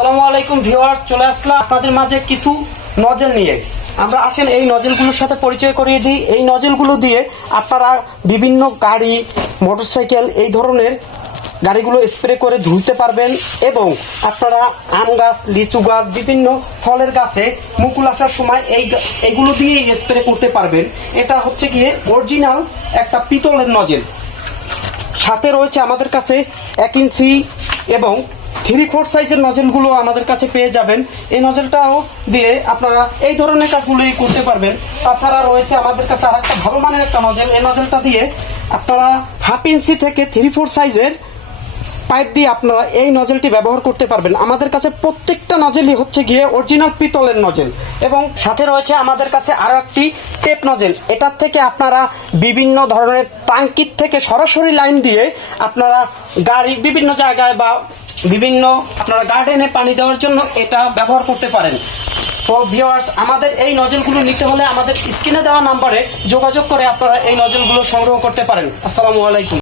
আসসালামু আলাইকুম ভিউয়ার্স, চলে আসলাম আপনাদের মাঝে কিছু নজেল নিয়ে। আমরা আসেন এই নজেলগুলোর সাথে পরিচয় করিয়ে দিই। এই নজেলগুলো দিয়ে আপনারা বিভিন্ন গাড়ি, মোটরসাইকেল এই ধরনের গাড়িগুলো স্প্রে করে ধুতে পারবেন এবং আপনারা আম গাছ, লিচু গাছ, বিভিন্ন ফলের গাছে মুকুল আসার সময় এইগুলো দিয়ে স্প্রে করতে পারবেন। এটা হচ্ছে গিয়ে অরিজিনাল একটা পিতলের নজেল। সাথে রয়েছে আমাদের কাছে 1 ইঞ্চি এবং 3/4 সাইজের নজেলগুলো আমাদের কাছে পেয়ে যাবেন। এই নজেলটাও দিয়ে আপনারা এই ধরনের কাজগুলোই করতে পারবেন। তাছাড়া রয়েছে আমাদের কাছে আরেকটা ভালো মানের একটা নজেল। এই নজেলটা দিয়ে আপনারা 1/2 ইঞ্চি থেকে 3/4 সাইজের পাইপ দিয়ে আপনারা এই নজেলটি ব্যবহার করতে পারবেন। আমাদের কাছে প্রত্যেকটা নজেলই হচ্ছে গিয়ে অরিজিনাল পিতলের নজেল এবং সাথে রয়েছে আমাদের কাছে আরও একটি টেপ নজেল। এটার থেকে আপনারা বিভিন্ন ধরনের ট্যাঙ্কির থেকে সরাসরি লাইন দিয়ে আপনারা গাড়ি বিভিন্ন জায়গায় বা বিভিন্ন আপনারা গার্ডেনে পানি দেওয়ার জন্য এটা ব্যবহার করতে পারেন। তো ভিউয়ার্স, আমাদের এই নজেলগুলো নিতে হলে আমাদের স্ক্রিনে দেওয়া নাম্বারে যোগাযোগ করে আপনারা এই নজেলগুলো সংগ্রহ করতে পারেন। আসসালামু আলাইকুম।